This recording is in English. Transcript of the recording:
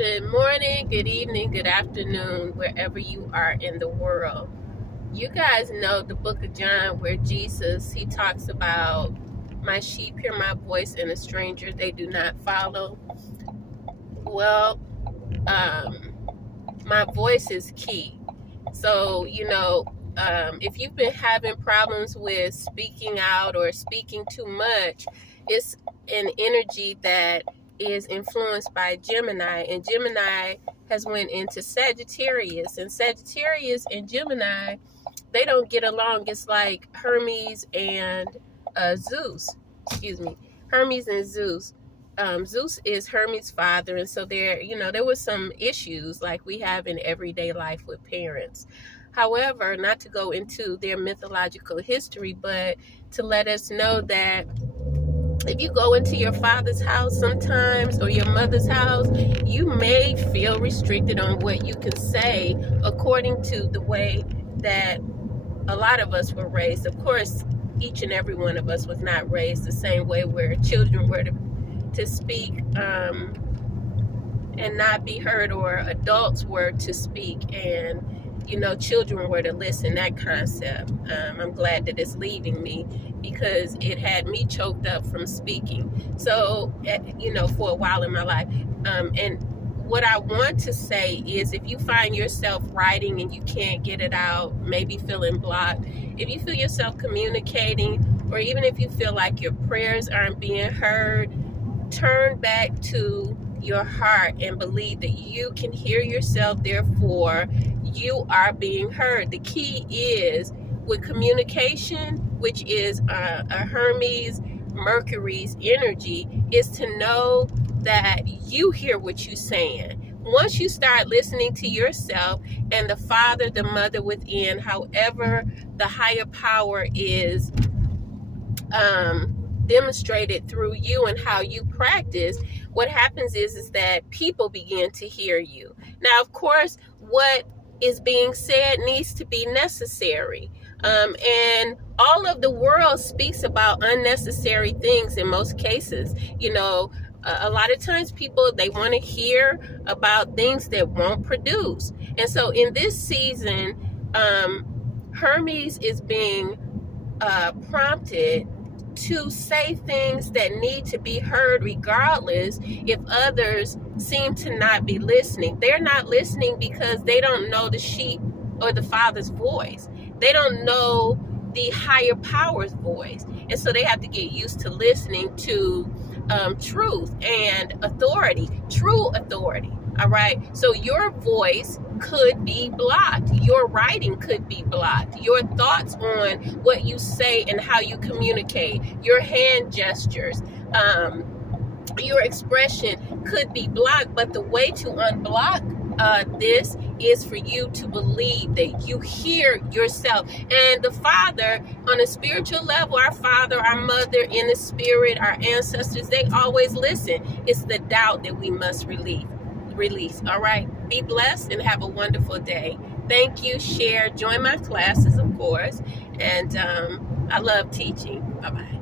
Good morning, good evening, good afternoon, wherever you are in the world. You guys know the book of John where Jesus, he talks about my sheep hear my voice and a stranger they do not follow. Well, my voice is key. So, if you've been having problems with speaking out or speaking too much, it's an energy that is influenced by Gemini, and Gemini has went into Sagittarius, and Sagittarius and Gemini, they don't get along. It's like Hermes and Zeus. Hermes and Zeus. Zeus is Hermes' father, and so there were some issues like we have in everyday life with parents. However, not to go into their mythological history, but to let us know that if you go into your father's house sometimes or your mother's house, you may feel restricted on what you can say according to the way that a lot of us were raised. Of course, each and every one of us was not raised the same way where children were to speak and not be heard, or adults were to speak and children were to listen. That concept, I'm glad that it's leaving me, because it had me choked up from speaking. So, for a while in my life. And what I want to say is, if you find yourself writing and you can't get it out, maybe feeling blocked, if you feel yourself communicating, or even if you feel like your prayers aren't being heard, turn back to your heart and believe that you can hear yourself. Therefore, you are being heard. The key is with communication, which is a Hermes, Mercury's energy, is to know that you hear what you're saying. Once you start listening to yourself and the father, the mother within, however the higher power is demonstrated through you and how you practice, what happens is that people begin to hear you. Now, of course, what is being said needs to be necessary. And all of the world speaks about unnecessary things in most cases. A lot of times people, they want to hear about things that won't produce. And so in this season, Hermes is being prompted to say things that need to be heard, regardless if others seem to not be listening. They're not listening because they don't know the sheep or the father's voice. They don't know the higher power's voice. And so they have to get used to listening to truth and authority, true authority. All right. So your voice could be blocked. Your writing could be blocked. Your thoughts on what you say and how you communicate, your hand gestures, your expression could be blocked. But the way to unblock this is for you to believe that you hear yourself. And the Father, on a spiritual level, our father, our mother in the spirit, our ancestors, they always listen. It's the doubt that we must release. All right. Be blessed and have a wonderful day. Thank you. Share. Join my classes, of course. And I love teaching. Bye-bye.